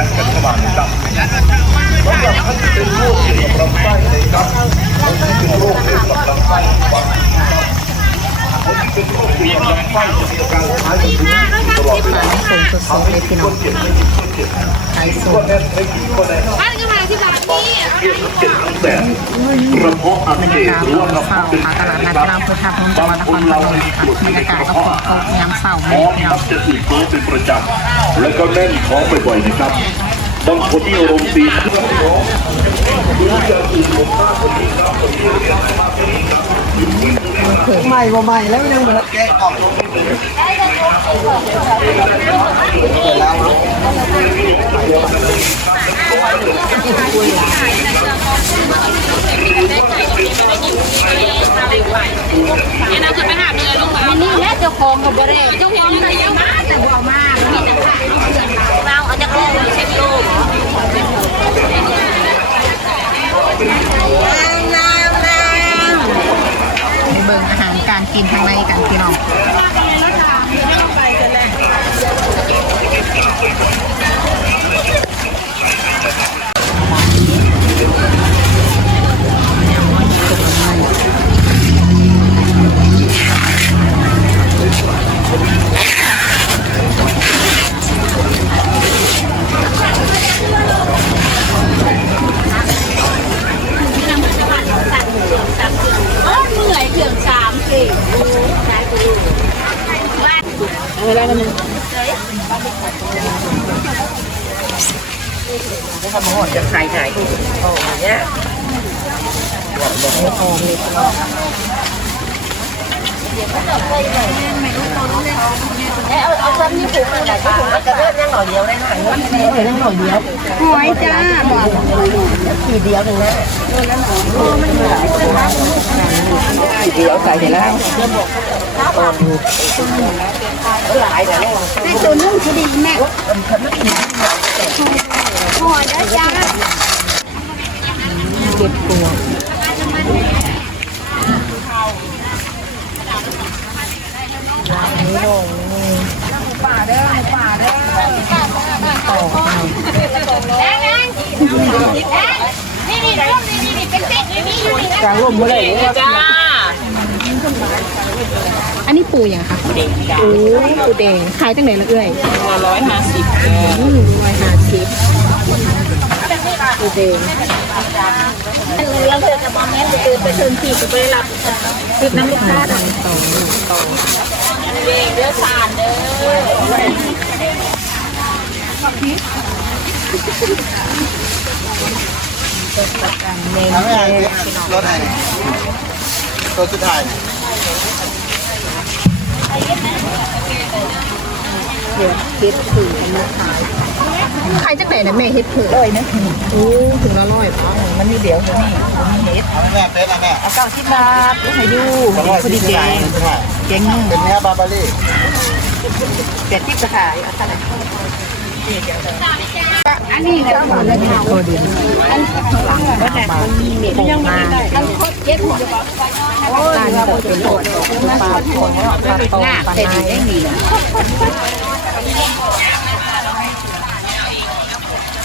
ะกันเข้ามานะครับสำหรับท่านที่เป็นโรคเกี่ยวกับลำไส้นะครับคนที่เป็นโรคเกี่ยวกับลำไส้ฟังนะครับคนที่เป็นโรคเกี่ยวกับลำไส้จะมีอาการคล้ายกับที่ตลอดเวลาส่งสดๆเลยพี่น้องเจ็บไม่กินก็เจ็บขายส่ก็งแน่นไม่กินก็แน่นบ้านก็มาที่บ้านนี่ เกี่ยวกับเจ็บทั้งแสบ กระเพาะอักเสบกาศหรือว่ากระเช้าเพาะเป็นตลาดนัดนะกลางพุทธภูมิจังหวัดนครพนมค่ะบรรยากาศก็ฝนตกยามเช้าไม่เงพี่น้มัองกจะอืดเฟ้อเป็นประจำแล้วก็แน่นท้องบ่อยๆนะครับบางคนที่อารมณ์ดีดูจ ใหม่กว่าใหม่แล้วยังเหมือนแกะกล่องลงไปแล้วนั่นจะไปหาเมียลูกอันนี้แหละเจ้าของกับบริเจ้าของอะไรเยอะมากแต่บ่มากมีแต่ขายเราเอาจากโลกเช็ดโลกน้ำน้ เบิ่งอาหาร กินทางในกันพี่น้องำเออเหนื่อยเกือบสามสี่บ้าน ทำหอดจะใส่ไหนโอ้ยเนี่ยหอมเลยหอาเอาซ้ำนี่ผูกอะไรก็ผูกมันจะเริ่มยังหน่อยเดียวได้หน่อยเริ่มยังหน่อยเดียวหอยจ้าบอกขีดเดียวหนึ่งนะขีดเดียวใส่เสร็จแล้ว ตัวนุ่งคดีแม่หอได้จ้าเก็บตัวต่อเอาแดงแดงนี่นี่ร่มนี่นี่เป็นเต็กนี่นี่อยู่นี่กลางร่มเมื่อไหร่จ้า อันนี้ปูอย่างคะปูแดงปูปูแดงขายตั้งไหนละเอ้ยร้อยห้าสิบอืมร้อยห้าสิบปูแดงเราเธอจะมองแม่ไปเดินไปเชิญที่ไปรับติดน้ำลูกค้าต่อต่อต่อเวงเดือดสานเด้อเมนแล้วเไงรถไหนตัวสุดท้าย เห็ดเห็ดผืนมาขายขายจากไหนนะแม่เห็ดผืนร้อยนะโอ้ถึงละร้อยป่ะมันมีเดียวตัวนี้ตัวนี้เฮ็ดเอาแม่เป็นอะแม่เอาเก้าสิบบาทให้ดูพอดีเก่งเก่งเป็นเนื้อบาบารี่เจ็ดทิพย์จะขายเอาเท่าไหร่ อันนี้ก็หมดเลยโคดินอันข้างหลังก็แต่มันยังม่ได้อันโคตรเจ็ดหัวร้านเปิดเป็นโหดปลาโขงปลาโตปลาไน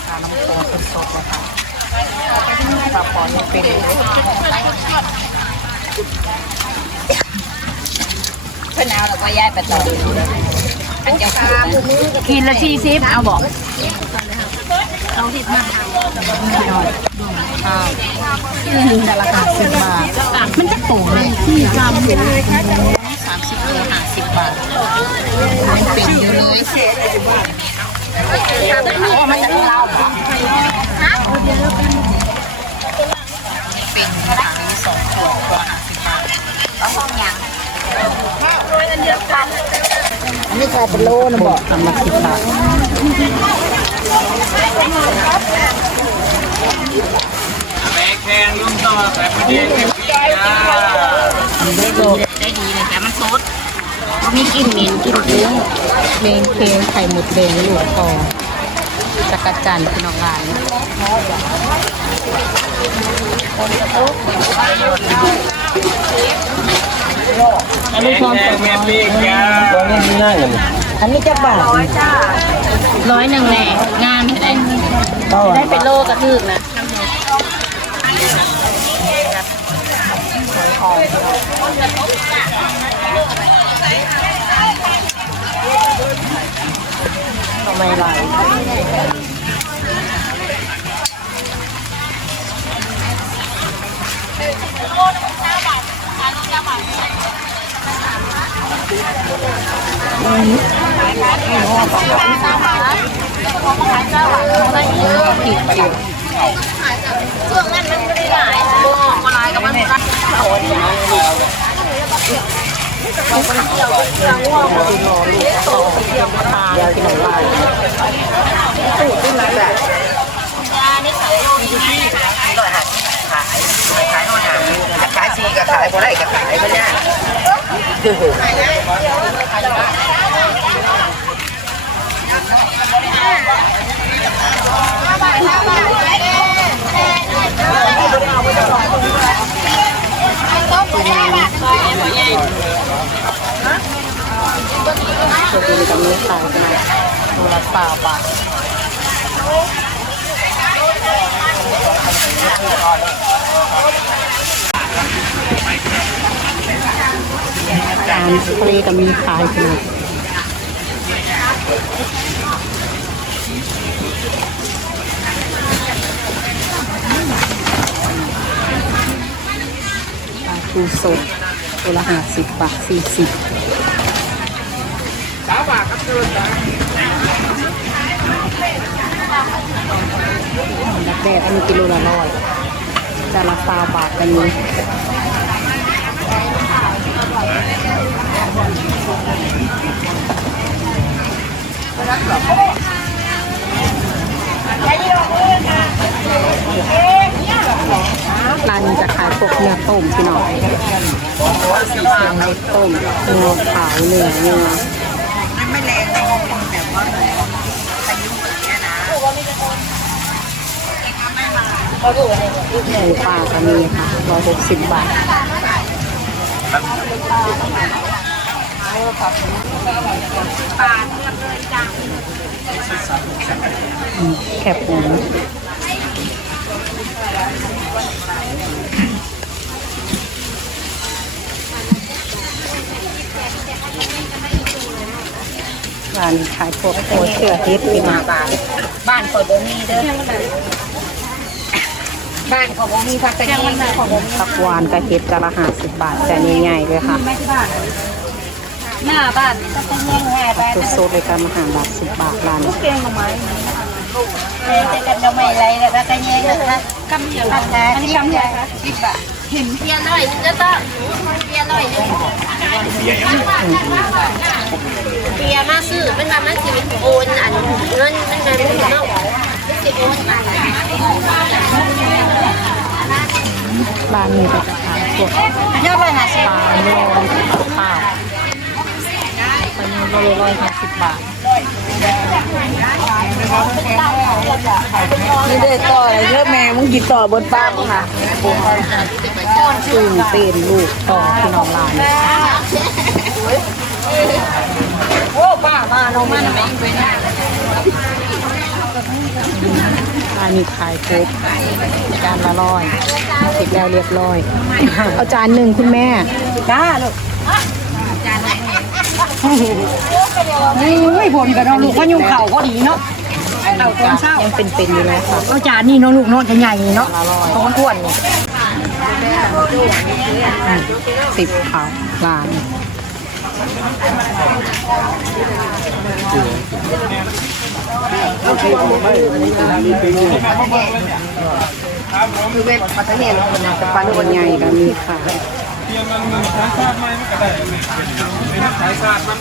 ปลาน้ำโขงสดๆนะคะปลาปอนยังเป็นเลยเพิ่นเอาแล้วก็ย้ายไปต่ออันเจ้า กินละสี่สิบเอาบอกข้าวลิงแต่ราคาสิบบาท มันจะโตเลยที่จำอยู่สามสิบโลห้าสิบบาทเป็นอยู่เลยโอ้มันจะเล่าเป็นถังนี้สองขวดตัวห้าสิบบาทอันนี้ ขายเป็นโลนะบอกทำมาสิบบาทได้ดีเลยแต่มันสดมันมีกลิ่นเหม็นกลิ่นเนื้อเลนเคนไข่หมดแดงหลวงทอจักรจันทร์พี่น้องลาย อันนี้ความแม่ปีกยาตัวนี้มีหน้าเงินอันนี้จะบาทร้อยหนึ่งแหละงานให้ได้ระทึกนะทำไมไหลผิดอยู่ช่วงนั้นมันไมไหล ยบ่ออกมาหลายกับมันรักเขาเนี่ยตาที่ไหนไหลตู้ที่ไหนแบบยานี่ขายโลนี่ร้อยห้าสิบ ขายขายร้อยห้าขายสี่ก็ขายบ่ได้ก็ขายบ่เนี่ยตัวดีกับมีขายกันมาตัวละสามบาท จานทะเลกับมีขายกันมาปลาทูสดตัวละห้าสิบบาทสี่สิบสาบาทครับเดักแดดอันนี้กิโลละร้อย จานละสาบาทกันนี้ร้านนี้จะขายพวกเนื้อต้มพี่น้องเนื้อต้มเนื้อขาวเนื้อเนื้อไม่แรงแบบว่าพายุแบบนี้นะ หมูป่าก็มีค่ะร้อยหกสิบบาทแคบหมูร้านขายพวกโคเชื่อเฮ็ดพี่น้องบ้าน บ้านคอยบ่มีเด้อ บ้านเขาบ่มีพักกันเองเขาบ่มีผักหวานกับเห็ดจานละห้าสิบบาทแต่ใหญ่ๆเลยค่ะหน้าบ้านพักกันเองแห่ไปสดๆเลยกันมาหาบาทสิบบาทร้านนี้เก่งมาไหมเจ๊จะกันจะไม่ไรแล้วพักกันเองนะคะกำเดียวพักกันอันนี้กำเดียวสิบบาทเห็นเพียร้อยนึงก็ต้องเพียร้อยนึงเพียมาซื้อเป็นว่ามันสิโอนอันเงินมันเงินมันเนาะสิโอนมา ร้านนี้ก็จะขายพวกยอะเลยค่ะปลาโลนข้าวปลาโลโลร้อยห้าสิบบาทไม่ได้ต่อเลยเยอะแม่มึงกินต่อบนป้ามึงค่ะตื่นเต้นลูกต่อพี่น้องร้านโอ้ป้ามาเรามันไม่เป็น ร้านนี้ขายครบจานละร้อยเสร็จแล้วเรียบร้อย เอาจานหนึ่งคุณแม่จ้าลูกนี่ผลกับน้องลูกก็ยุ่งเข่าก็ดีเนาะเข่าตอนเช้ายังเป็นๆอยู่เลยค่ะเอาจานนี่เน้องลูกเนาะจะใหญ่เนาะตอนอ้วนเนี่ยสิบขาวร้าน คือเวทปัตตานีคนนะจะปันตัวใหญ่ก็มีขายสายชาสตร์มัน